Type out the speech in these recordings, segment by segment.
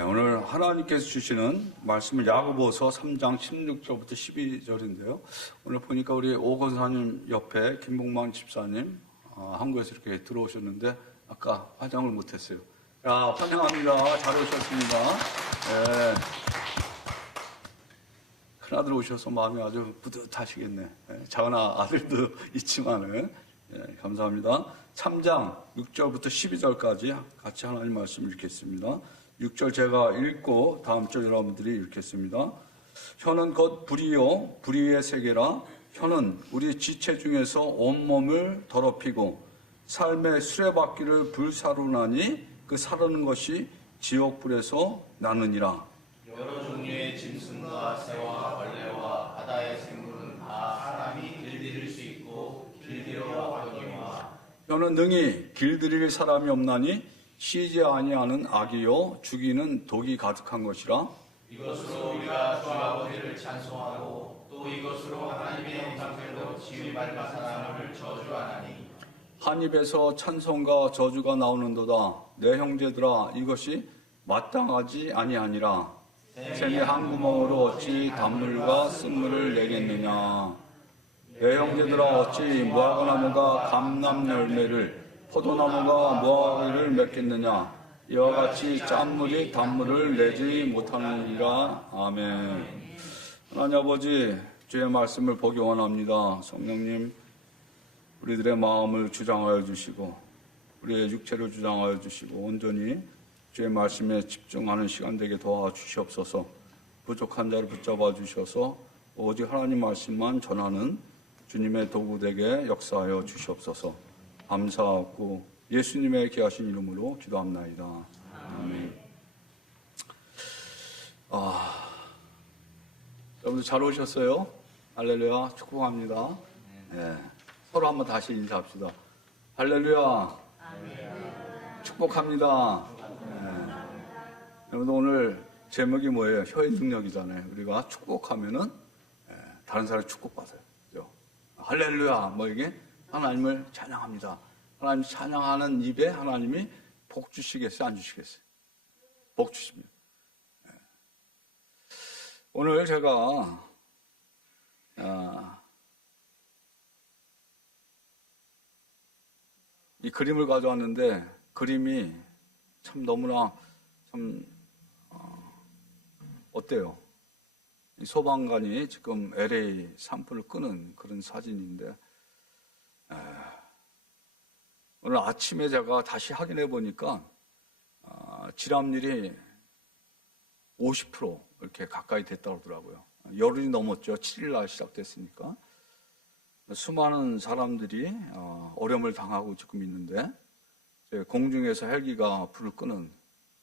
오늘 하나님께서 주시는 말씀은 야고보서 3장 16절부터 12절인데요. 오늘 보니까 우리 오 권사님 옆에 김봉만 집사님 한국에서 이렇게 들어오셨는데 아까 화장을 못했어요. 야, 환영합니다. 잘 오셨습니다. 네. 큰아들 오셔서 마음이 아주 뿌듯하시겠네. 작은 아들도 있지만은 감사합니다. 3장 6절부터 12절까지 같이 하나님 말씀 읽겠습니다. 6절 제가 읽고 다음 절 여러분들이 읽겠습니다. 혀는 곧 불이요 불의의 세계라. 혀는 우리 지체 중에서 온몸을 더럽히고 삶의 수레바퀴를 불사르나니 그 사르는 것이 지옥불에서 나느니라. 여러 종류의 짐승과 새와 벌레와 바다의 생물은 다 사람이 길들일 수 있고 길들여 하거니와. 혀는 능히 길들일 사람이 없나니 쉬지 아니하는 악이요 죽이는 독이 가득한 것이라. 이것으로 우리가 주 아버지를 찬송하고 또 이것으로 하나님의 형상대로 지음받은 사람을 저주하나니. 한 입에서 찬송과 저주가 나오는도다. 내 형제들아 이것이 마땅하지 아니하니라. 샘이 한 구멍으로 어찌 단물과 쓴물을 내겠느냐. 내 형제들아 어찌 무화과나무가 감람 열매를 포도나무가 무화과를 맺겠느냐. 이와 같이 짠물이 단물을 내지 못하느니라. 아멘. 하나님 아버지, 주의 말씀을 보기 원합니다. 성령님, 우리들의 마음을 주장하여 주시고 우리의 육체를 주장하여 주시고 온전히 주의 말씀에 집중하는 시간 되게 도와주시옵소서. 부족한 자를 붙잡아 주셔서 오직 하나님 말씀만 전하는 주님의 도구 되게 역사하여 주시옵소서. 감사하고 예수님의 귀하신 이름으로 기도합나이다. 아멘. 여러분들 잘 오셨어요? 할렐루야. 축복합니다. 네. 서로 한번 다시 인사합시다. 할렐루야. 축복합니다. 네. 여러분들 오늘 제목이 뭐예요? 혀의 능력이잖아요. 우리가 축복하면은 다른 사람이 축복받아요. 그죠? 할렐루야. 뭐 이게 하나님을 찬양합니다. 하나님 찬양하는 입에 하나님이 복 주시겠어요? 안 주시겠어요? 복 주십니다. 오늘 제가 이 그림을 가져왔는데 그림이 참 너무나 참 어때요? 이 소방관이 지금 LA 산불을 끄는 그런 사진인데 오늘 아침에 제가 다시 확인해 보니까 질암률이 50% 이렇게 가까이 됐다고 하더라고요. 열흘이 넘었죠. 7일날 시작됐으니까. 수많은 사람들이 어려움을 당하고 지금 있는데 공중에서 헬기가 불을 끄는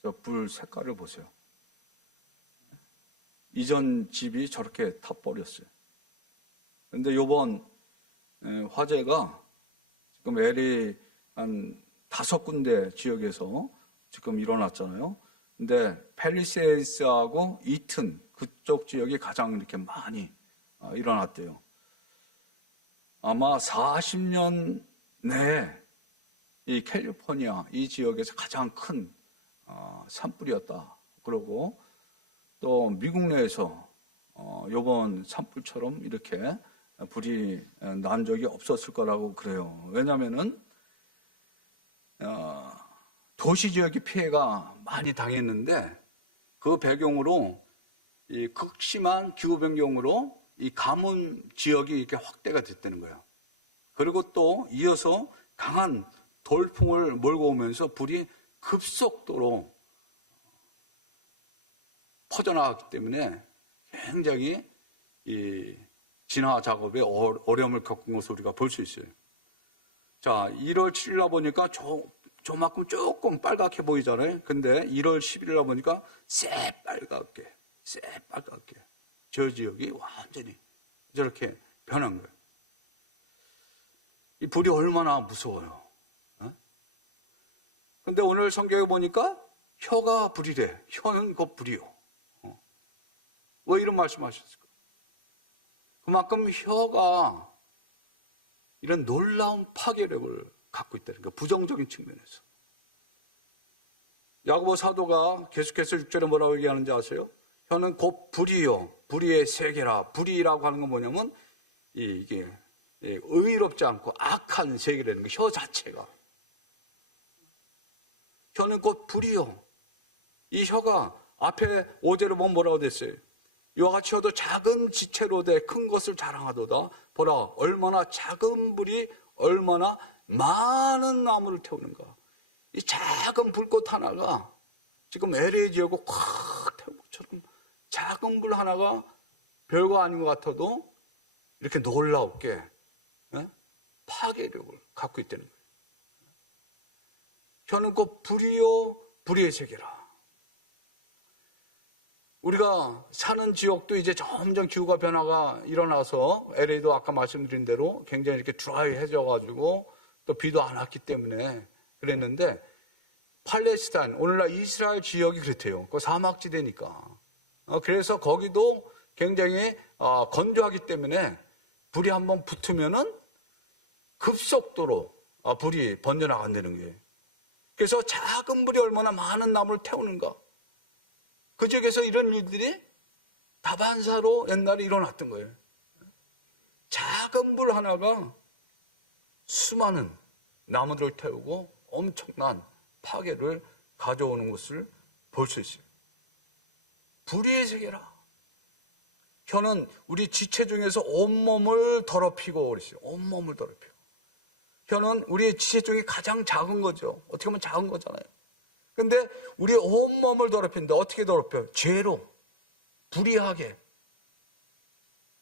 저 불 색깔을 보세요. 이전 집이 저렇게 타버렸어요. 그런데 이번 화재가 지금 LA 한 5군데 지역에서 지금 일어났잖아요. 근데 팰리세이드하고 이튼 그쪽 지역이 가장 이렇게 많이 일어났대요. 아마 40년 내에 이 캘리포니아 이 지역에서 가장 큰 산불이었다. 그러고 또 미국 내에서 이번 산불처럼 이렇게 불이 난 적이 없었을 거라고 그래요. 왜냐하면은 도시 지역의 피해가 많이 당했는데 그 배경으로 이 극심한 기후 변경으로 이 가뭄 지역이 이렇게 확대가 됐다는 거예요. 그리고 또 이어서 강한 돌풍을 몰고 오면서 불이 급속도로 퍼져나갔기 때문에 굉장히 이 진화 작업에 어려움을 겪은 것을 우리가 볼 수 있어요. 자, 1월 7일날 보니까 저만큼 조금 빨갛게 보이잖아요. 근데 1월 10일날 보니까 새빨갛게 저 지역이 완전히 저렇게 변한 거예요. 이 불이 얼마나 무서워요. 근데 오늘 성경에 보니까 혀가 불이래. 혀는 곧 불이요. 왜 이런 말씀 하셨을까? 그만큼 혀가 이런 놀라운 파괴력을 갖고 있다는 거예요. 부정적인 측면에서. 야고보 사도가 계속해서 6절에 뭐라고 얘기하는지 아세요? 혀는 곧 불이요, 불의의 세계라. 불의라고 하는 건 뭐냐면 이게 의롭지 않고 악한 세계라는 거, 혀 자체가. 혀는 곧 불이요. 이 혀가 앞에 5절에 보면 뭐라고 됐어요? 이와 같이 혀도 작은 지체로 돼 큰 것을 자랑하도다. 보라, 얼마나 작은 불이 얼마나 많은 나무를 태우는가. 이 작은 불꽃 하나가 지금 LA 지역을 콱 태운 것처럼 작은 불 하나가 별거 아닌 것 같아도 이렇게 놀라웠게 파괴력을 갖고 있다는 거예요. 혀는 곧 불이요, 불의의 세계라. 우리가 사는 지역도 이제 점점 기후가 변화가 일어나서 LA도 아까 말씀드린 대로 굉장히 이렇게 드라이해져가지고 또 비도 안 왔기 때문에 그랬는데 팔레스타인, 오늘날 이스라엘 지역이 그렇대요. 그 사막지대니까. 그래서 거기도 굉장히 건조하기 때문에 불이 한번 붙으면은 급속도로 불이 번져나간다는 거예요. 그래서 작은 불이 얼마나 많은 나무를 태우는가. 그 지역에서 이런 일들이 다반사로 옛날에 일어났던 거예요. 작은 불 하나가 수많은 나무들을 태우고 엄청난 파괴를 가져오는 것을 볼 수 있어요. 불의의 세계라. 혀는 우리 지체 중에서 온몸을 더럽히고 그랬어요. 온몸을 더럽히고. 혀는 우리의 지체 중에 가장 작은 거죠. 어떻게 보면 작은 거잖아요. 근데 우리 온몸을 더럽히는데 어떻게 더럽혀요? 죄로, 불의하게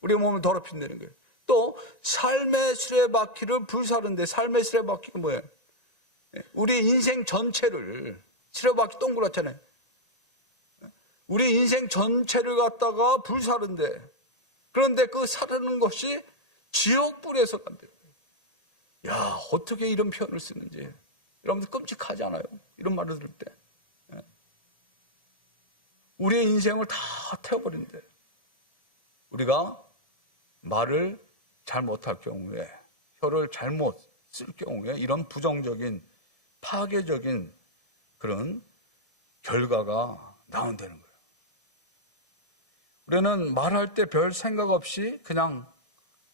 우리 몸을 더럽힌다는 거예요. 또 삶의 수레바퀴를 불사르는데, 삶의 수레바퀴가 뭐예요? 우리 인생 전체를, 수레바퀴 동그랗잖아요. 우리 인생 전체를 갖다가 불사른데, 그런데 그 사르는 것이 지옥불에서 간대요. 야, 어떻게 이런 표현을 쓰는지 여러분들 끔찍하지 않아요? 이런 말을 들을 때. 우리의 인생을 다 태워버린대. 우리가 말을 잘못할 경우에, 혀를 잘못 쓸 경우에 이런 부정적인, 파괴적인 그런 결과가 나온다는 거예요. 우리는 말할 때 별 생각 없이 그냥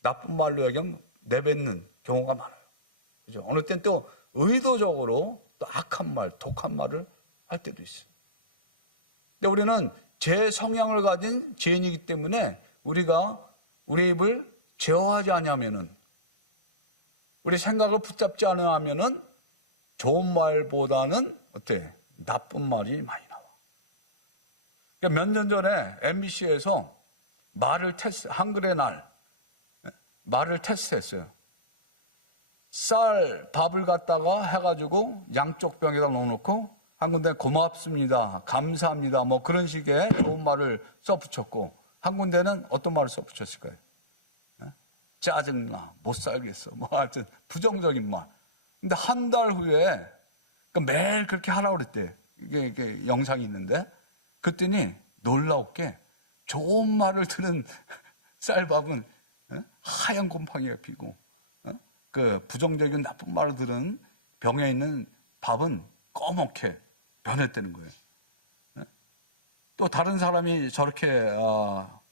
나쁜 말로 얘기하면 내뱉는 경우가 많아요. 그죠? 어느 땐 또 의도적으로 또 악한 말, 독한 말을 할 때도 있어요. 근데 우리는 제 성향을 가진 죄인이기 때문에 우리가 우리 입을 제어하지 않으면은, 우리 생각을 붙잡지 않으면은 좋은 말보다는 어때? 나쁜 말이 많이 나와. 그러니까 몇 년 전에 MBC에서 한글의 날, 말을 테스트했어요. 쌀, 밥을 갖다가 해가지고 양쪽 병에다 넣어놓고 한 군데 고맙습니다, 감사합니다, 뭐 그런 식의 좋은 말을 써붙였고, 한 군데는 어떤 말을 써붙였을 거예요? 짜증나, 못 살겠어, 뭐 하여튼 부정적인 말. 근데 한 달 후에 매일 그렇게 하라고 그랬대. 이게 영상이 있는데, 그랬더니 놀라웠게 좋은 말을 들은 쌀밥은 하얀 곰팡이가 피고, 그 부정적인 나쁜 말을 들은 병에 있는 밥은 검게 변했다는 거예요. 또 다른 사람이 저렇게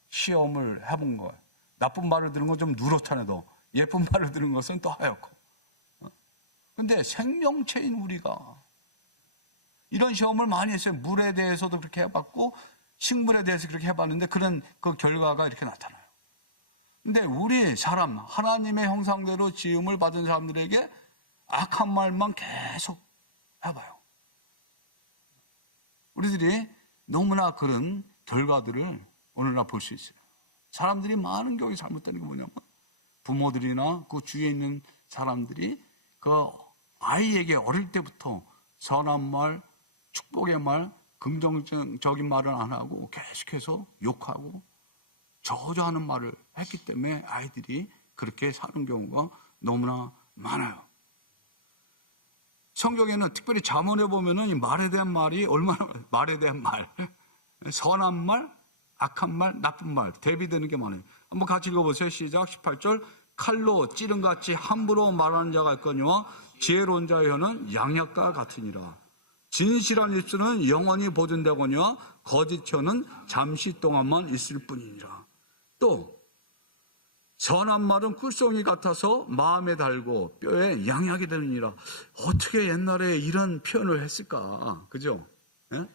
시험을 해본 거예요. 나쁜 말을 들은 건 좀 누렇잖아도 예쁜 말을 들은 것은 또 하얗고. 근데 생명체인 우리가 이런 시험을 많이 했어요. 물에 대해서도 그렇게 해봤고 식물에 대해서 그렇게 해봤는데 그런 그 결과가 이렇게 나타나요. 근데 우리 사람, 하나님의 형상대로 지음을 받은 사람들에게 악한 말만 계속 해봐요. 우리들이 너무나 그런 결과들을 오늘날 볼 수 있어요. 사람들이 많은 경우에 잘못되는 게 뭐냐면, 부모들이나 그 주위에 있는 사람들이 그 아이에게 어릴 때부터 선한 말, 축복의 말, 긍정적인 말을 안 하고 계속해서 욕하고 저주하는 말을 했기 때문에 아이들이 그렇게 사는 경우가 너무나 많아요. 성경에는 특별히 잠언에 보면은 이 말에 대한 말이 얼마나, 말에 대한 말, 선한 말, 악한 말, 나쁜 말 대비되는 게 많아요. 한번 같이 읽어보세요. 시작. 18절. 칼로 찌른같이 함부로 말하는 자가 있거니와 지혜로운 자의 혀는 양약과 같으니라. 진실한 입술은 영원히 보존되거니와 거짓 혀는 잠시 동안만 있을 뿐이니라. 또 선한 말은 꿀송이 같아서 마음에 달고 뼈에 양약이 되느니라. 어떻게 옛날에 이런 표현을 했을까? 그죠? 예?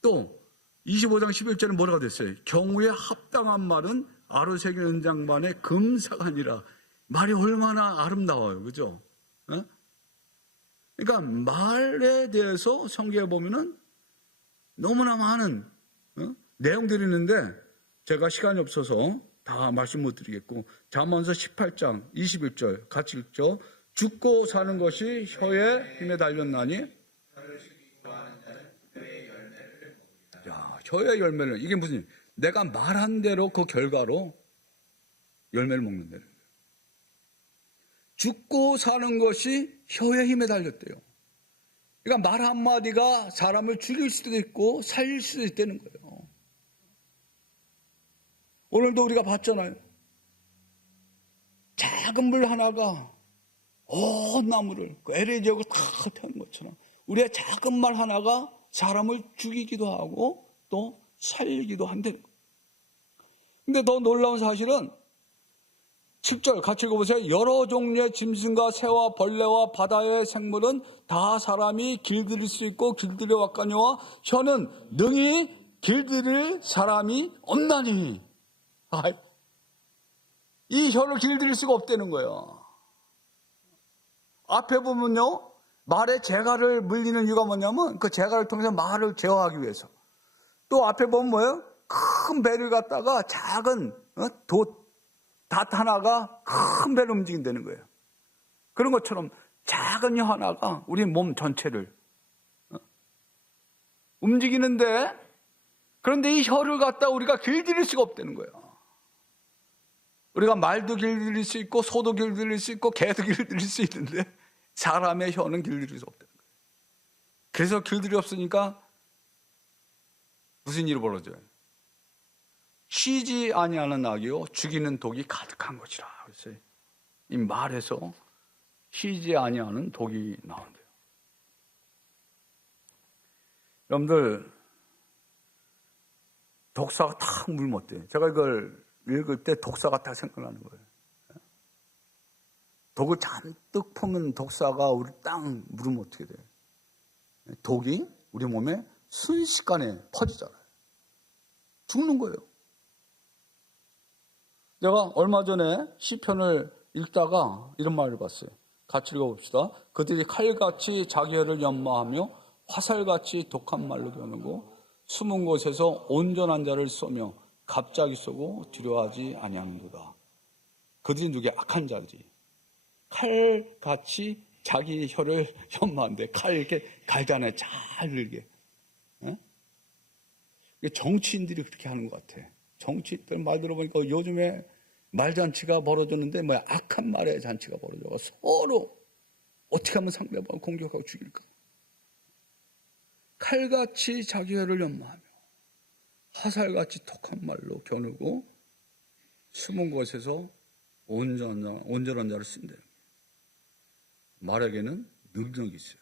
또 25장 11절은 뭐라고 됐어요? 경우에 합당한 말은 아로새긴 은장반의 금사가니라. 말이 얼마나 아름다워요. 그죠? 예? 그러니까 말에 대해서 성경에 보면은 너무나 많은 내용들이 있는데 제가 시간이 없어서 다 말씀 못 드리겠고, 잠언서 18장 21절 같이 읽죠. 죽고 사는 것이 혀에 힘에 달렸나니. 야, 혀의 열매를, 이게 무슨, 내가 말한 대로 그 결과로 열매를 먹는다는 거예요. 죽고 사는 것이 혀의 힘에 달렸대요. 그러니까 말 한마디가 사람을 죽일 수도 있고 살릴 수도 있다는 거예요. 오늘도 우리가 봤잖아요. 작은 물 하나가 온 나무를, 그 LA 지역을 다 태우는 것처럼 우리의 작은 말 하나가 사람을 죽이기도 하고 또 살리기도 한다는 거예요. 근데 더 놀라운 사실은 7절 같이 읽어보세요. 여러 종류의 짐승과 새와 벌레와 바다의 생물은 다 사람이 길들일 수 있고 길들여 왔거니와 혀는 능히 길들일 사람이 없나니. 이 혀를 길들일 수가 없다는 거예요. 앞에 보면요, 말에 재갈을 물리는 이유가 뭐냐면 그 재갈을 통해서 말을 제어하기 위해서. 또 앞에 보면 뭐예요? 큰 배를 갖다가 작은 닷 하나가 큰 배를 움직인다는 거예요. 그런 것처럼 작은 혀 하나가 우리 몸 전체를 움직이는데, 그런데 이 혀를 갖다 우리가 길들일 수가 없다는 거예요. 우리가 말도 길들일 수 있고 소도 길들일 수 있고 개도 길들일 수 있는데 사람의 혀는 길들일 수 없다는 거예요. 그래서 길들이 없으니까 무슨 일이 벌어져요? 쉬지 아니하는 악이요 죽이는 독이 가득한 것이라. 그래서 이 말에서 쉬지 아니하는 독이 나온대요. 여러분들, 독사가 탁 물면 어때요? 제가 이걸 읽을 때 독사가 딱 생각나는 거예요. 독을 잔뜩 품은 독사가 우리 딱 물으면 어떻게 돼요? 독이 우리 몸에 순식간에 퍼지잖아요. 죽는 거예요. 제가 얼마 전에 시편을 읽다가 이런 말을 봤어요. 같이 읽어봅시다. 그들이 칼같이 자기 혀를 연마하며 화살같이 독한 말로 겨누고 숨은 곳에서 온전한 자를 쏘며 갑자기 쏘고 두려워하지 아니하는도다. 그들이 누구야? 악한 자들이 칼같이 자기 혀를 연마한대. 칼 이렇게 갈단에 잘 늘게. 정치인들이 그렇게 하는 것 같아. 정치인들 말 들어보니까 요즘에 말잔치가 벌어졌는데 뭐야, 악한 말의 잔치가 벌어져서 서로 어떻게 하면 상대방을 공격하고 죽일까. 칼같이 자기 혀를 연마하며 화살같이 톡한 말로 겨누고 숨은 곳에서 온전한 자를 쓴대요. 말에게는 능력이 있어요.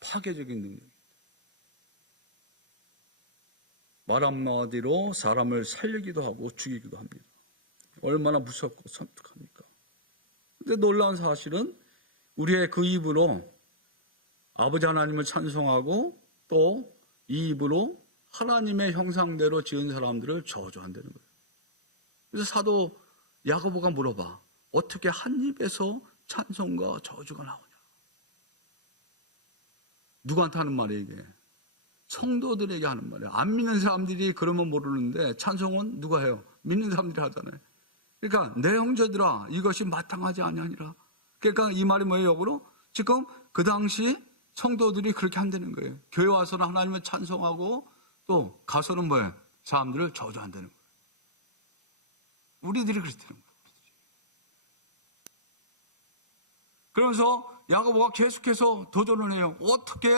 파괴적인 능력이. 말 한마디로 사람을 살리기도 하고 죽이기도 합니다. 얼마나 무섭고 섬뜩합니까? 근데 놀라운 사실은 우리의 그 입으로 아버지 하나님을 찬송하고 또 이 입으로 하나님의 형상대로 지은 사람들을 저주한다는 거예요. 그래서 사도 야고보가 물어봐. 어떻게 한 입에서 찬송과 저주가 나오냐? 누구한테 하는 말이에요, 이게? 성도들에게 하는 말이에요. 안 믿는 사람들이 그러면 모르는데 찬송은 누가 해요? 믿는 사람들이 하잖아요. 그러니까 내 형제들아 이것이 마땅하지 아니하니라. 그러니까 이 말이 뭐예요, 역으로? 지금 그 당시 성도들이 그렇게 한다는 거예요. 교회 와서는 하나님을 찬송하고 또 가서는 뭐예요? 사람들을 저주한다는 거예요. 우리들이 그렇다는 거예요. 그러면서 야고보가 계속해서 도전을 해요. 어떻게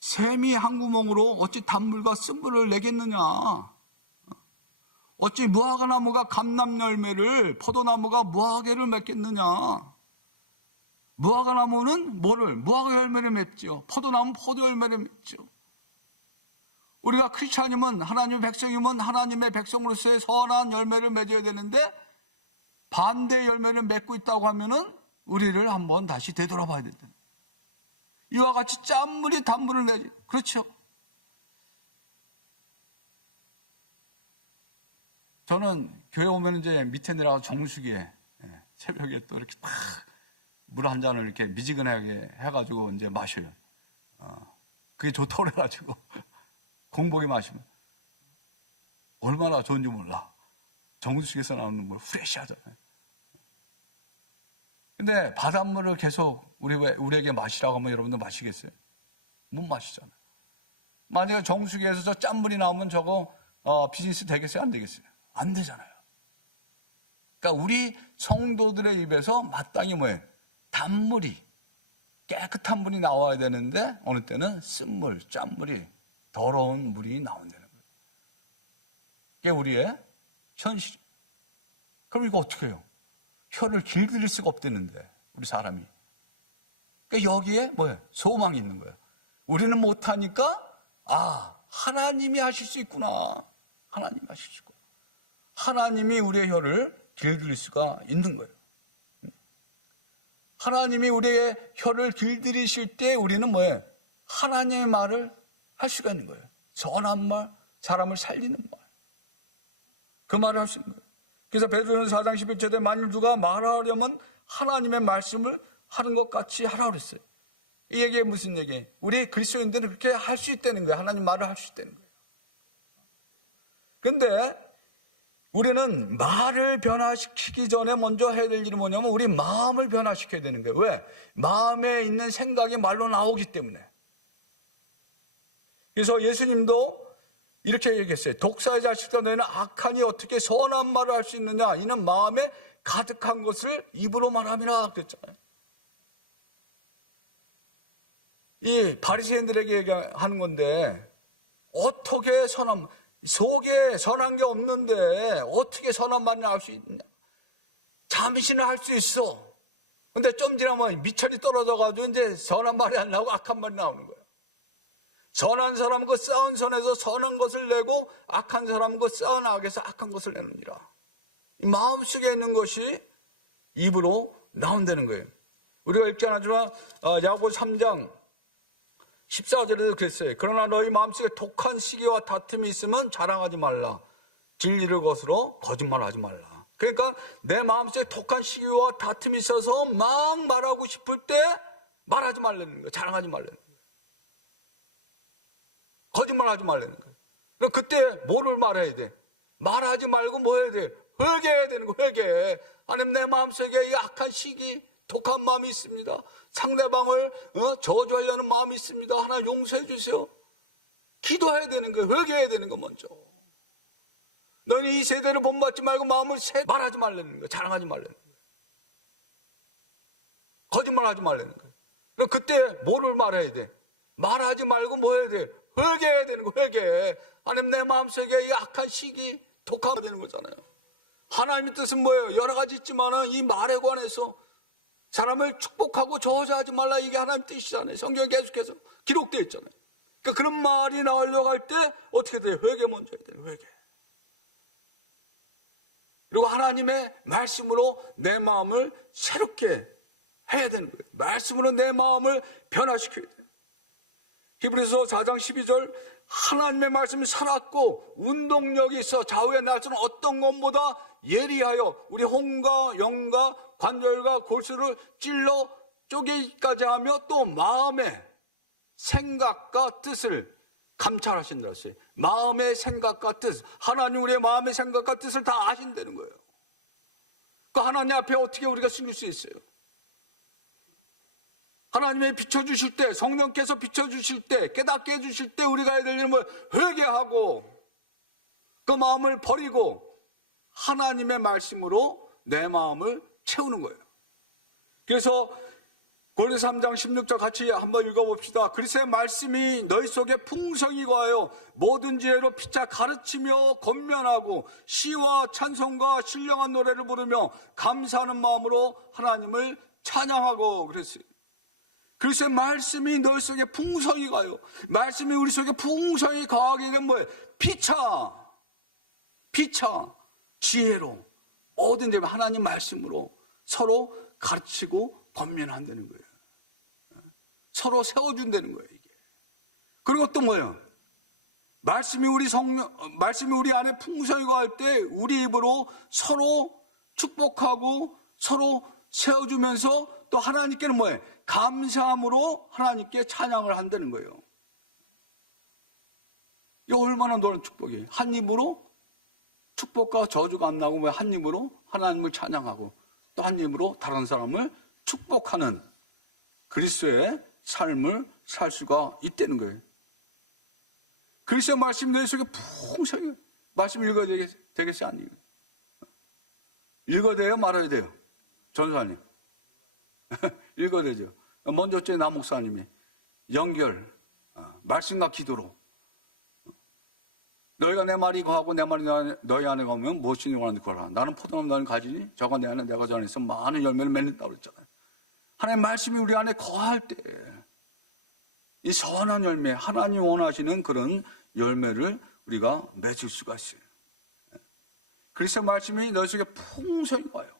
샘이 한 구멍으로 어찌 단물과 쓴물을 내겠느냐? 어찌 무화과나무가 감람 열매를, 포도나무가 무화과를 맺겠느냐? 무화과 나무는 무화과 열매를 맺죠. 포도나무는 포도 열매를 맺죠. 우리가 크리스찬이면, 하나님의 백성이면 하나님의 백성으로서의 선한 열매를 맺어야 되는데 반대 열매를 맺고 있다고 하면은 우리를 한번 다시 되돌아봐야 된다. 이와 같이 짠물이 단물을 내죠. 그렇죠. 저는 교회 오면 이제 밑에 내려가서 정수기에 새벽에 또 이렇게 딱 물 한 잔을 이렇게 미지근하게 해가지고 이제 마셔요. 그게 좋다고 그래가지고 공복에 마시면 얼마나 좋은지 몰라. 정수기에서 나오는 물 프레시하잖아요. 근데 바닷물을 계속 우리에게 마시라고 하면 여러분들 마시겠어요? 못 마시잖아요. 만약에 정수기에서 저 짠물이 나오면 저거 비즈니스 되겠어요? 안 되겠어요? 안 되잖아요. 그러니까 우리 성도들의 입에서 마땅히 뭐예요? 단물이, 깨끗한 물이 나와야 되는데 어느 때는 쓴물, 짠물이, 더러운 물이 나온다는 거예요. 그게 우리의 현실이에요. 그럼 이거 어떻게 해요? 혀를 길들일 수가 없다는데 우리 사람이. 그러니까 여기에 뭐예요? 소망이 있는 거예요. 우리는 못하니까 하나님이 하실 수 있구나. 하나님이 하실 수 있고 하나님이 우리의 혀를 길들일 수가 있는 거예요. 하나님이 우리의 혀를 길들이실 때 우리는 뭐예요? 하나님의 말을 할 수가 있는 거예요. 선한 말, 사람을 살리는 말. 그 말을 할 수 있는 거예요. 그래서 베드로전서 4장 11절에 만일 누가 말하려면 하나님의 말씀을 하는 것 같이 하라고 그랬어요. 이 얘기가 무슨 얘기예요? 우리 그리스도인들은 그렇게 할 수 있다는 거예요. 하나님 말을 할 수 있다는 거예요. 그런데 우리는 말을 변화시키기 전에 먼저 해야 될 일이 뭐냐면 우리 마음을 변화시켜야 되는 거예요. 왜? 마음에 있는 생각이 말로 나오기 때문에. 그래서 예수님도 이렇게 얘기했어요. 독사의 자식들아 너희는 악하니 어떻게 선한 말을 할 수 있느냐? 이는 마음에 가득한 것을 입으로 말함이라 그랬잖아요. 이 바리새인들에게 얘기하는 건데 어떻게 속에 선한 게 없는데 어떻게 선한 말을 할 수 있느냐? 잠시는 할 수 있어. 근데 좀 지나면 미천이 떨어져가지고 이제 선한 말이 안 나오고 악한 말이 나오는 거예요. 선한 사람은 그 쌓은 선에서 선한 것을 내고 악한 사람은 그 쌓은 악에서 악한 것을 내느니라. 이 마음속에 있는 것이 입으로 나온다는 거예요. 우리가 읽지 않았지만 야고보 3장 14절에도 그랬어요. 그러나 너희 마음속에 독한 시기와 다툼이 있으면 자랑하지 말라. 진리를 거스러 거짓말하지 말라. 그러니까 내 마음속에 독한 시기와 다툼이 있어서 막 말하고 싶을 때 말하지 말라는 거예요. 자랑하지 말라는 거예요. 거짓말하지 말라는 거예요. 그럼 그때 뭐를 말해야 돼? 말하지 말고 뭐 해야 돼? 회개해야 되는 거예요. 회개. 하나님 내 마음속에 이 악한 시기, 독한 마음이 있습니다. 상대방을 저주하려는 마음이 있습니다. 하나님 용서해 주세요. 기도해야 되는 거예요. 회개해야 되는 거 먼저. 너는 이 세대를 본받지 말고 마음을 말하지 말라는 거예요. 자랑하지 말라는 거예요. 거짓말하지 말라는 거예요. 그럼 그때 뭐를 말해야 돼? 말하지 말고 뭐 해야 돼? 회개해야 되는 거. 회개. 하나님 내 마음속에 이 악한 시기, 독하게 되는 거잖아요. 하나님의 뜻은 뭐예요? 여러 가지 있지만은 이 말에 관해서 사람을 축복하고 저주하지 말라, 이게 하나님의 뜻이잖아요. 성경에 계속해서 기록되어 있잖아요. 그러니까 그런 말이 나오려고 할 때 어떻게 돼요? 회개 먼저 해야 돼요. 회개. 그리고 하나님의 말씀으로 내 마음을 새롭게 해야 되는 거예요. 말씀으로 내 마음을 변화시켜야 돼요. 히브리서 4장 12절 하나님의 말씀이 살았고 운동력이 있어 좌우의 날짜는 어떤 것보다 예리하여 우리 혼과 영과 관절과 골수를 찔러 쪼개기까지 하며 또 마음의 생각과 뜻을 감찰하신다 했어요. 마음의 생각과 뜻. 하나님 우리의 마음의 생각과 뜻을 다 아신다는 거예요. 그 하나님 앞에 어떻게 우리가 숨길 수 있어요? 하나님이 비춰주실 때, 성령께서 비춰주실 때, 깨닫게 해주실 때 우리가 해야 될 일은 회개하고 그 마음을 버리고 하나님의 말씀으로 내 마음을 채우는 거예요. 그래서 고린도서 3장 16절 같이 한번 읽어봅시다. 그리스도의 말씀이 너희 속에 풍성히 거하여 모든 지혜로 피차 가르치며 권면하고 시와 찬송과 신령한 노래를 부르며 감사하는 마음으로 하나님을 찬양하고 그랬어요. 그래서 말씀이 너희 속에 풍성히 가요. 말씀이 우리 속에 풍성히 가하게 되면 뭐예요? 피차, 지혜로 모든 데 하나님 말씀으로 서로 가르치고 권면한다는 거예요. 서로 세워준다는 거예요, 이게. 그리고 또 뭐예요? 말씀이 우리 안에 풍성히 가할 때 우리 입으로 서로 축복하고 서로 세워주면서 또 하나님께는 뭐예요? 감사함으로 하나님께 찬양을 한다는 거예요. 이거 얼마나 놀라운 축복이에요. 한 입으로 축복과 저주가 안 나고 한 입으로 하나님을 찬양하고 또 한 입으로 다른 사람을 축복하는 그리스도의 삶을 살 수가 있다는 거예요. 그리스도의 말씀 내 속에 풍성히 말씀 읽어야 되겠어요? 아니에요? 읽어야 돼요? 말아야 돼요? 전사님 읽어야 되죠. 먼저 어째 나 목사님이 연결 말씀과 기도로 너희가 내 말이 거하고 내 말이 너희 안에 가면 무엇이 원하는 거라. 나는 포도나무 너는 가지니 저가 내 안에 내가 저 안에서 많은 열매를 맺는다고 그랬잖아요. 하나님 말씀이 우리 안에 거할 때 이 선한 열매, 하나님 원하시는 그런 열매를 우리가 맺을 수가 있어요. 그래서 말씀이 너희 속에 풍성히 와요.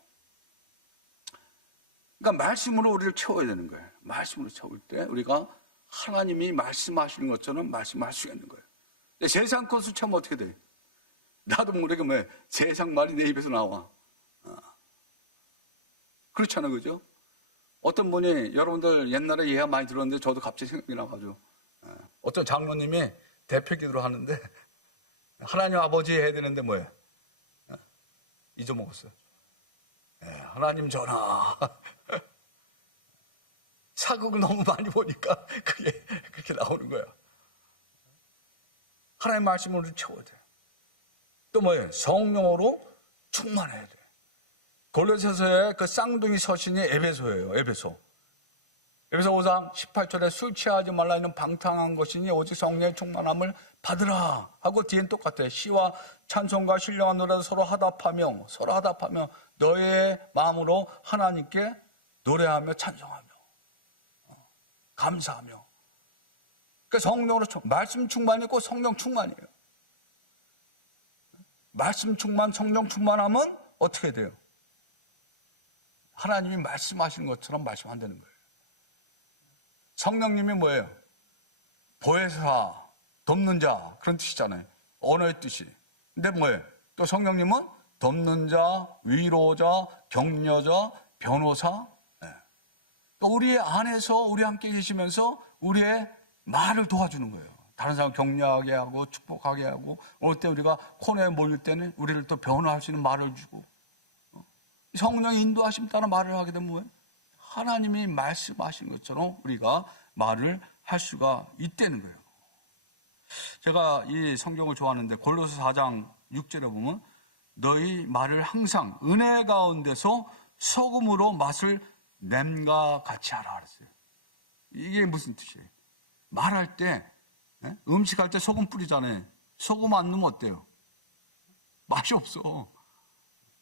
그러니까 말씀으로 우리를 채워야 되는 거예요. 말씀으로 채울 때 우리가 하나님이 말씀하시는 것처럼 말씀할 수 있는 거예요. 세상 것을 채우면 어떻게 돼? 나도 모르게 뭐 세상 말이 내 입에서 나와. 그렇잖아요, 그죠? 어떤 분이 여러분들 옛날에 예화 많이 들었는데 저도 갑자기 생각이 나가지고 어떤 장로님이 대표 기도를 하는데 하나님 아버지 해야 되는데 뭐예요? 잊어먹었어요. 하나님 전하. 사극을 너무 많이 보니까 그게 그렇게 나오는 거야. 하나님 말씀으로 채워야 돼. 또 뭐예요? 성령으로 충만해야 돼. 골로새서의 그 쌍둥이 서신이 에베소예요. 에베소 5장 18절에 술 취하지 말라 이는 방탕한 것이니 오직 성령의 충만함을 받으라 하고 뒤엔 똑같아요. 시와 찬송과 신령한 노래를 서로 하답하며 너의 마음으로 하나님께 노래하며 찬송하며 감사하며. 그러니까 성령으로 말씀 충만이 꼭 성령 충만이에요. 말씀 충만, 성령 충만하면 어떻게 돼요? 하나님이 말씀하시는 것처럼 말씀한다는 거예요. 성령님이 뭐예요? 보혜사, 돕는 자 그런 뜻이잖아요. 언어의 뜻이. 근데 뭐예요? 또 성령님은 돕는 자, 위로자, 격려자, 변호사. 또 우리 안에서 우리 함께 계시면서 우리의 말을 도와주는 거예요. 다른 사람 격려하게 하고 축복하게 하고 올 때 우리가 코너에 몰릴 때는 우리를 또 변호할 수 있는 말을 주고 성령의 인도하심 따라 말을 하게 되면 뭐예요? 하나님이 말씀하신 것처럼 우리가 말을 할 수가 있다는 거예요. 제가 이 성경을 좋아하는데 골로새 4장 6절에 보면 너희 말을 항상 은혜 가운데서 소금으로 맛을 냄과 같이 하라 그랬어요. 이게 무슨 뜻이에요? 말할 때 음식할 때 소금 뿌리잖아요. 소금 안 넣으면 어때요? 맛이 없어.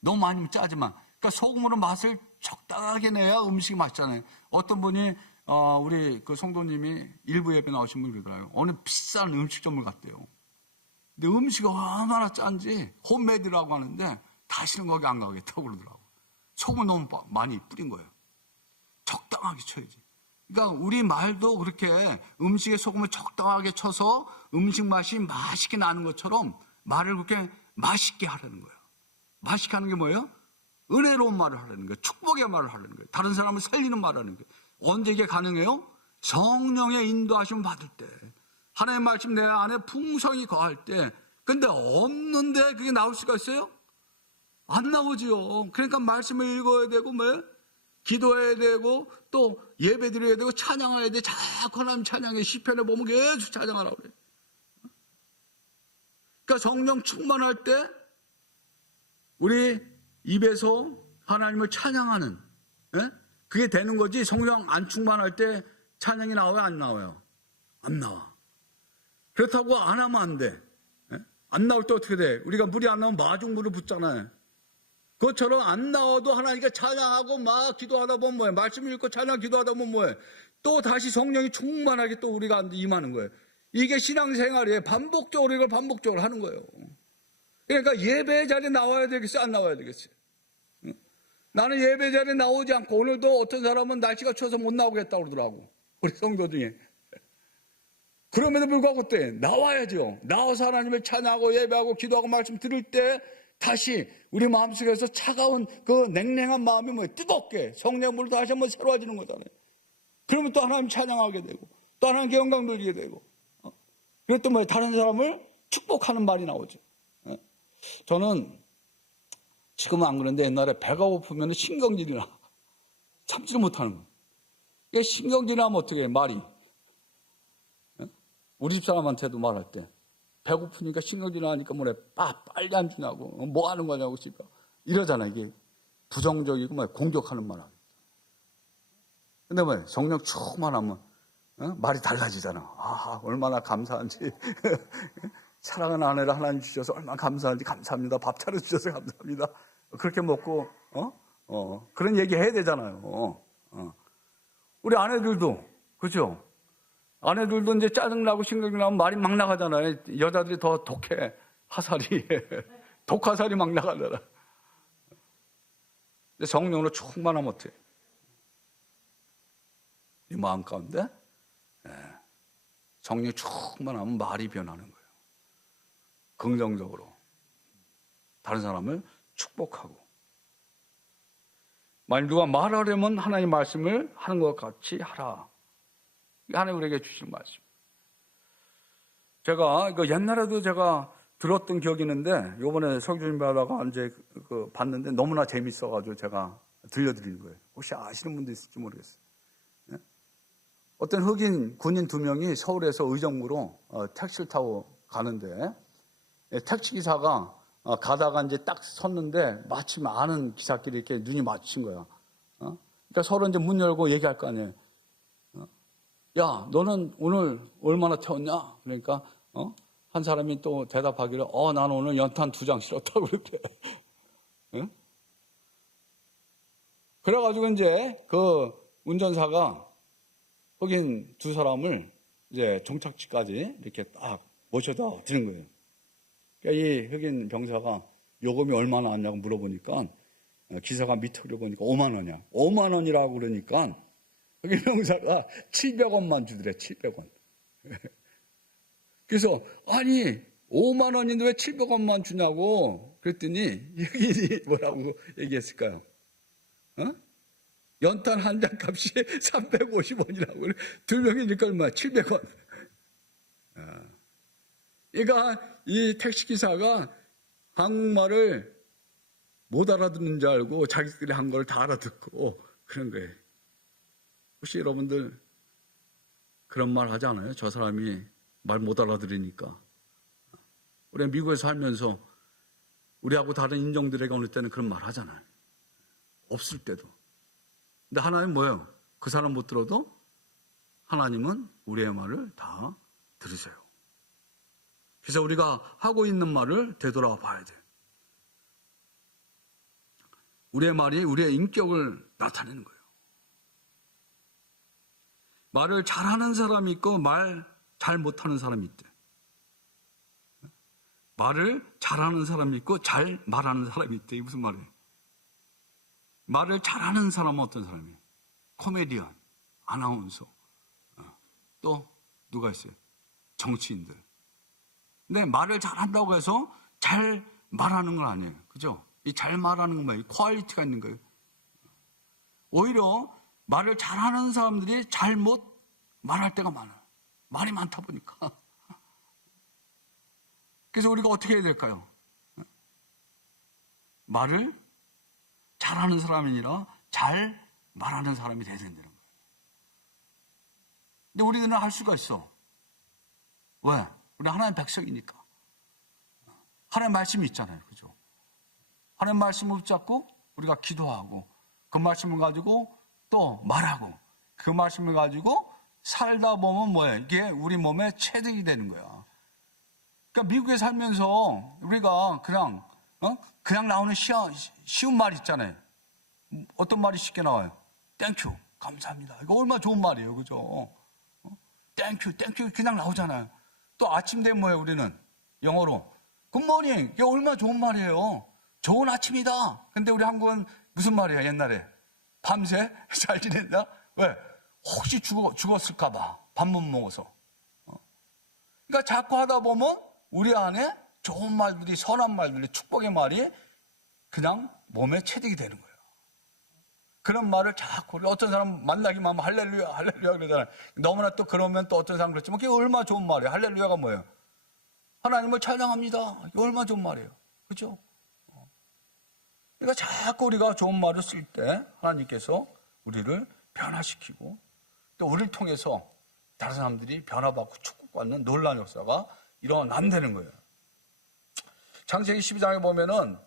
너무 많이 넣으면 짜지만. 그러니까 소금으로 맛을 적당하게 내야 음식이 맛있잖아요. 어떤 분이 우리 그 성도님이 일부 예배 나오신 분이 그러더라고요. 어느 비싼 음식점을 갔대요. 근데 음식이 얼마나 짠지 홈메이드라고 하는데 다시는 거기 안 가겠다고 그러더라고요. 소금을 너무 많이 뿌린 거예요. 적당하게 쳐야지. 그러니까 우리 말도 그렇게 음식에 소금을 적당하게 쳐서 음식 맛이 맛있게 나는 것처럼 말을 그렇게 맛있게 하라는 거예요. 맛있게 하는 게 뭐예요? 은혜로운 말을 하라는 거예요. 축복의 말을 하라는 거예요. 다른 사람을 살리는 말을 하는 거예요. 언제 이게 가능해요? 성령의 인도하심 받을 때. 하나님의 말씀 내 안에 풍성히 거할 때. 근데 없는데 그게 나올 수가 있어요? 안 나오지요. 그러니까 말씀을 읽어야 되고 뭐예요? 기도해야 되고 또 예배 드려야 되고 찬양해야 돼. 자꾸 하나님 찬양해. 시편에 보면 계속 찬양하라고 그래요. 그러니까 성령 충만할 때 우리 입에서 하나님을 찬양하는 그게 되는 거지. 성령 안 충만할 때 찬양이 나와요? 안 나와요? 안 나와. 그렇다고 안 하면 안 돼. 안 나올 때 어떻게 돼? 우리가 물이 안 나오면 마중물을 붓잖아요. 그것처럼 안 나와도 하나님께 찬양하고 막 기도하다 보면 뭐예요? 말씀 읽고 찬양 기도하다 보면 뭐예요? 또 다시 성령이 충만하게 또 우리가 임하는 거예요. 이게 신앙생활이에요. 반복적으로 이걸 반복적으로 하는 거예요. 그러니까 예배 자리에 나와야 되겠어요? 안 나와야 되겠어요? 나는 예배 자리에 나오지 않고 오늘도 어떤 사람은 날씨가 추워서 못 나오겠다고 그러더라고. 우리 성도 중에. 그럼에도 불구하고 때 나와야죠. 나와서 하나님을 찬양하고 예배하고 기도하고 말씀 들을 때 다시 우리 마음속에서 차가운 그 냉랭한 마음이 뭐예요? 뜨겁게 성령으로 다시 한번 새로워지는 거잖아요. 그러면 또 하나님 찬양하게 되고 또 하나님께 영광 돌리게 되고 그리고 또 뭐예요? 다른 사람을 축복하는 말이 나오죠. 저는 지금은 안 그런데 옛날에 배가 고프면 신경질이 나. 참지를 못하는 거예요. 이게 신경질이 나면 어떻게 해요? 말이. 우리 집 사람한테도 말할 때 배고프니까 신경질이 나니까 뭐래 빨리 안 주냐고 뭐 하는 거냐고 집에 이러잖아. 이게 부정적이고 뭐 공격하는 말 하겠다. 근데 뭐 성령 충만하면 말이 달라지잖아. 아 얼마나 감사한지 사랑하는 아내를 하나님 주셔서 얼마나 감사한지 감사합니다. 밥 차려주셔서 감사합니다. 그렇게 먹고 그런 얘기 해야 되잖아요. 우리 아내들도 그렇죠? 아내들도 이제 짜증나고 신경이 나면 말이 막 나가잖아요. 여자들이 더 독해. 화살이. 독화살이 막 나가잖아. 근데 성령으로 충만하면 어떡해? 이 마음 가운데 성령이 충만하면 말이 변하는 거예요. 긍정적으로. 다른 사람을 축복하고. 만약 누가 말하려면 하나님의 말씀을 하는 것 같이 하라. 하나님 우리에게 주신 말씀. 제가 옛날에도 제가 들었던 기억이 있는데 요번에 설교 준비하다가 이제 봤는데 너무나 재밌어가지고 제가 들려드리는 거예요. 혹시 아시는 분도 있을지 모르겠어요. 어떤 흑인 군인 2명이 서울에서 의정부로 택시를 타고 가는데 택시기사가 가다가 이제 딱 섰는데 마침 아는 기사끼리 이렇게 눈이 마주친 거야. 그러니까 서로 이제 문 열고 얘기할 거 아니에요. 야, 너는 오늘 얼마나 태웠냐? 그러니까, 한 사람이 또 대답하기를, 나는 오늘 연탄 2장 실었다고 그랬대. 응? 그래가지고 이제 그 운전사가 흑인 2사람을 이제 종착지까지 이렇게 딱 모셔다 드는 거예요. 그러니까 이 흑인 병사가 요금이 얼마나 왔냐고 물어보니까 기사가 밑으로 보니까 5만 원이야. 5만 원이라고 그러니까 흑인 병사가 700원만 주더래, 700원. 그래서, 아니, 5만 원인데 왜 700원만 주냐고 그랬더니, 흑인이 뭐라고 얘기했을까요? 연탄 한 장 값이 350원이라고. 2명이니까 얼마야? 700원. 그러니까 이 택시기사가 한국말을 못 알아듣는 줄 알고 자기들이 한 걸 다 알아듣고 그런 거예요. 혹시 여러분들 그런 말 하지 않아요? 저 사람이 말 못 알아들으니까. 우리 미국에서 살면서 우리하고 다른 인종들에게 어느 때는 그런 말 하잖아요. 없을 때도. 근데 하나님은 뭐예요? 그 사람 못 들어도 하나님은 우리의 말을 다 들으세요. 그래서 우리가 하고 있는 말을 되돌아 봐야 돼요. 우리의 말이 우리의 인격을 나타내는 거예요. 말을 잘하는 사람이 있고 말 잘 못하는 사람이 있대. 말을 잘하는 사람이 있고 잘 말하는 사람이 있대. 이게 무슨 말이에요? 말을 잘하는 사람은 어떤 사람이에요? 코미디언, 아나운서, 또 누가 있어요? 정치인들. 근데 말을 잘한다고 해서 잘 말하는 건 아니에요. 그죠? 이 잘 말하는 건 뭐예요? 퀄리티가 있는 거예요. 오히려 말을 잘하는 사람들이 잘못 말할 때가 많아요. 말이 많다 보니까. 그래서 우리가 어떻게 해야 될까요? 말을 잘하는 사람이 아니라 잘 말하는 사람이 돼야 된다는 거예요. 근데 우리들은 할 수가 있어. 왜? 우리 하나님의 백성이니까. 하나님의 말씀이 있잖아요. 그죠? 하나님의 말씀을 붙잡고 우리가 기도하고 그 말씀을 가지고 또 말하고 그 말씀을 가지고 살다 보면 뭐예요? 이게 우리 몸에 체득이 되는 거야. 그러니까 미국에 살면서 우리가 그냥 그냥 나오는 쉬운 말 있잖아요. 어떤 말이 쉽게 나와요? 땡큐, 감사합니다. 이거 얼마나 좋은 말이에요. 그죠? 땡큐, 땡큐 그냥 나오잖아요. 또 아침 되면 뭐예요, 우리는? 영어로. 굿모닝. 이게 얼마나 좋은 말이에요. 좋은 아침이다. 근데 우리 한국은 무슨 말이야, 옛날에? 밤새 잘 지낸다? 왜? 혹시 죽었을까봐. 밥 못 먹어서. 그러니까 자꾸 하다 보면 우리 안에 좋은 말들이, 선한 말들이, 축복의 말이 그냥 몸에 체득이 되는 거예요. 그런 말을 자꾸, 어떤 사람 만나기만 하면 할렐루야, 할렐루야 그러잖아요. 너무나 또 그러면 또 어떤 사람 그렇지만 그게 얼마나 좋은 말이에요. 할렐루야가 뭐예요? 하나님을 찬양합니다. 이게 얼마나 좋은 말이에요. 그죠? 그러니까 자꾸 우리가 좋은 말을 쓸 때 하나님께서 우리를 변화시키고 또 우리를 통해서 다른 사람들이 변화받고 축복받는 놀라운 역사가 일어난다는 거예요. 창세기 12장에 보면은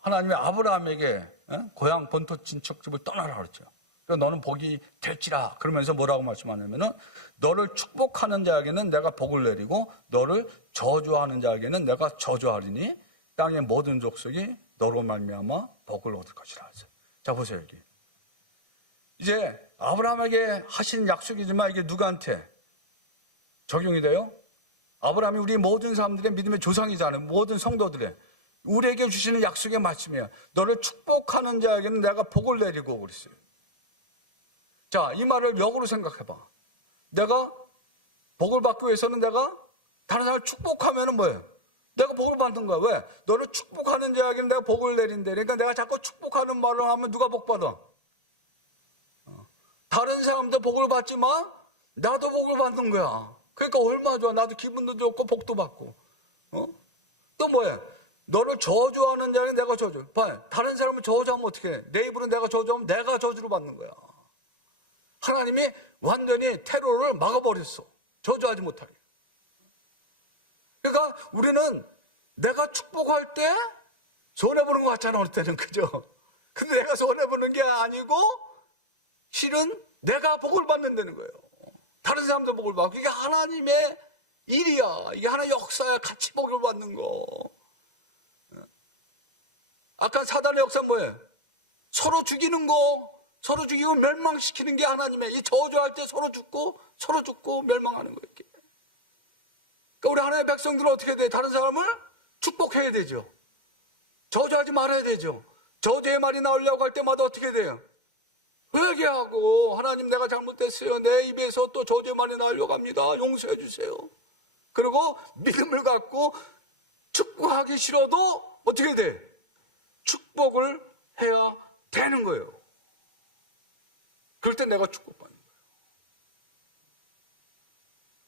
하나님이 아브라함에게 고향 본토 친척집을 떠나라 그랬죠. 그래서 너는 복이 될지라 그러면서 뭐라고 말씀하냐면은 너를 축복하는 자에게는 내가 복을 내리고 너를 저주하는 자에게는 내가 저주하리니 땅의 모든 족속이 너로 말미암아 복을 얻을 것이라 했어요. 자 보세요 여기. 이제 아브라함에게 하신 약속이지만 이게 누구한테 적용이 돼요? 아브라함이 우리 모든 사람들의 믿음의 조상이잖아요. 모든 성도들의. 우리에게 주시는 약속의 말씀이에요. 너를 축복하는 자에게는 내가 복을 내리고 그랬어요. 자, 이 말을 역으로 생각해봐. 내가 복을 받기 위해서는 내가 다른 사람을 축복하면은 뭐예요? 내가 복을 받는 거야. 왜? 너를 축복하는 자에게는 내가 복을 내린대. 그러니까 내가 자꾸 축복하는 말을 하면 누가 복 받아? 다른 사람도 복을 받지만 나도 복을 받는 거야. 그러니까 얼마나 좋아. 나도 기분도 좋고 복도 받고. 또 뭐야? 너를 저주하는 자는 내가 저주. 봐, 다른 사람을 저주하면 어떻게 해? 내 입으로 내가 저주하면 내가 저주를 받는 거야. 하나님이 완전히 테러를 막아버렸어. 저주하지 못하게. 그러니까 우리는 내가 축복할 때 손해보는 것 같잖아, 어느 때는. 그죠? 근데 내가 손해보는 게 아니고 실은 내가 복을 받는다는 거예요. 다른 사람도 복을 받고. 이게 하나님의 일이야. 이게 하나의 역사야. 같이 복을 받는 거. 아까 사단의 역사는 뭐예요? 서로 죽이는 거, 서로 죽이고 멸망시키는 게 하나님의, 이 저주할 때 서로 죽고 멸망하는 거예요. 그러니까 우리 하나님의 백성들은 어떻게 돼? 다른 사람을 축복해야 되죠. 저주하지 말아야 되죠. 저주의 말이 나오려고 할 때마다 어떻게 돼요? 회개하고 하나님 내가 잘못했어요. 내 입에서 또 저주의 말이 나오려고 합니다. 용서해 주세요. 그리고 믿음을 갖고 축복하기 싫어도 어떻게 돼? 축복을 해야 되는 거예요. 그럴 때 내가 축복받는 거예요.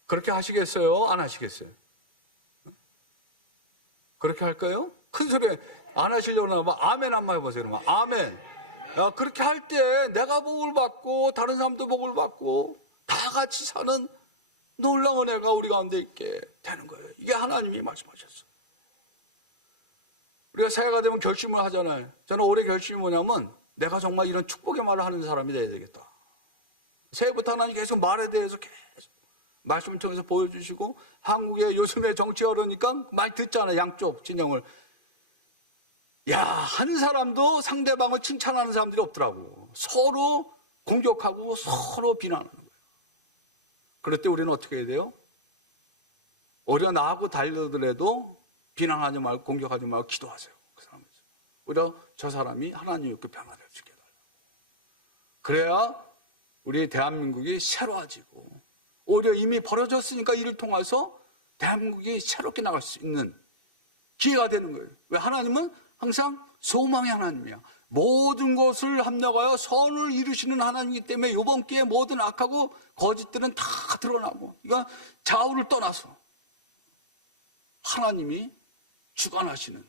그렇게 하시겠어요? 안 하시겠어요? 그렇게 할까요? 큰 소리에 안 하시려고 하면 아멘 한번 해보세요. 그러면 아멘. 야, 그렇게 할 때 내가 복을 받고 다른 사람도 복을 받고 다 같이 사는 놀라운 은혜가 우리 가운데 있게 되는 거예요. 이게 하나님이 말씀하셨어요. 우리가 새해가 되면 결심을 하잖아요. 저는 올해 결심이 뭐냐면 내가 정말 이런 축복의 말을 하는 사람이 돼야 되겠다. 새해부터 하나님 계속 말에 대해서 계속 말씀을 통해서 보여주시고 한국의 요즘에 정치가 그러니까 많이 듣잖아요. 양쪽 진영을. 야, 한 사람도 상대방을 칭찬하는 사람들이 없더라고. 서로 공격하고 서로 비난하는 거예요. 그럴 때 우리는 어떻게 해야 돼요? 오히려 나하고 달려들어도 비난하지 말고 공격하지 말고 기도하세요. 그 사람에서. 오히려 저 사람이 하나님 이렇게 변화될 수 있게 해달라고. 그래야 우리 대한민국이 새로워지고 오히려 이미 벌어졌으니까 이를 통해서 대한민국이 새롭게 나갈 수 있는 기회가 되는 거예요. 왜? 하나님은 항상 소망의 하나님이야. 모든 것을 합력하여 선을 이루시는 하나님이기 때문에 이번 기회에 모든 악하고 거짓들은 다 드러나고, 그러니까 좌우를 떠나서 하나님이 주관하시는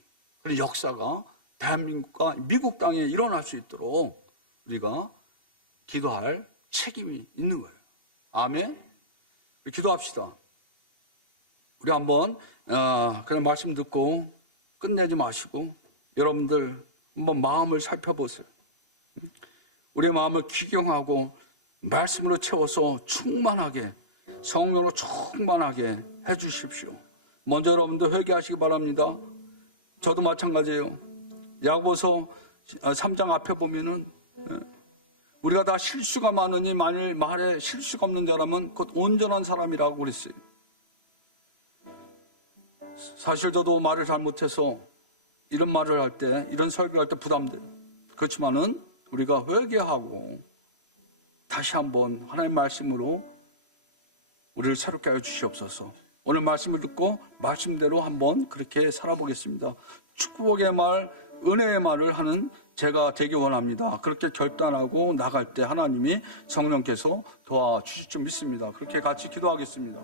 그런 역사가 대한민국과 미국 땅에 일어날 수 있도록 우리가 기도할 책임이 있는 거예요. 아멘. 우리 기도합시다. 우리 한번 그냥 말씀 듣고 끝내지 마시고 여러분들 한번 마음을 살펴보세요. 우리의 마음을 기경하고 말씀으로 채워서 충만하게, 성령으로 충만하게 해주십시오. 먼저 여러분들 회개하시기 바랍니다. 저도 마찬가지예요. 야고보서 3장 앞에 보면은 우리가 다 실수가 많으니 만일 말에 실수가 없는 자라면 곧 온전한 사람이라고 그랬어요. 사실 저도 말을 잘못해서 이런 말을 할 때, 이런 설교를 할 때 부담돼요. 그렇지만은 우리가 회개하고 다시 한번 하나님의 말씀으로 우리를 새롭게 하여 주시옵소서. 오늘 말씀을 듣고 말씀대로 한번 그렇게 살아보겠습니다. 축복의 말, 은혜의 말을 하는 제가 되기 원합니다. 그렇게 결단하고 나갈 때 하나님이 성령께서 도와주실 줄 믿습니다. 그렇게 같이 기도하겠습니다.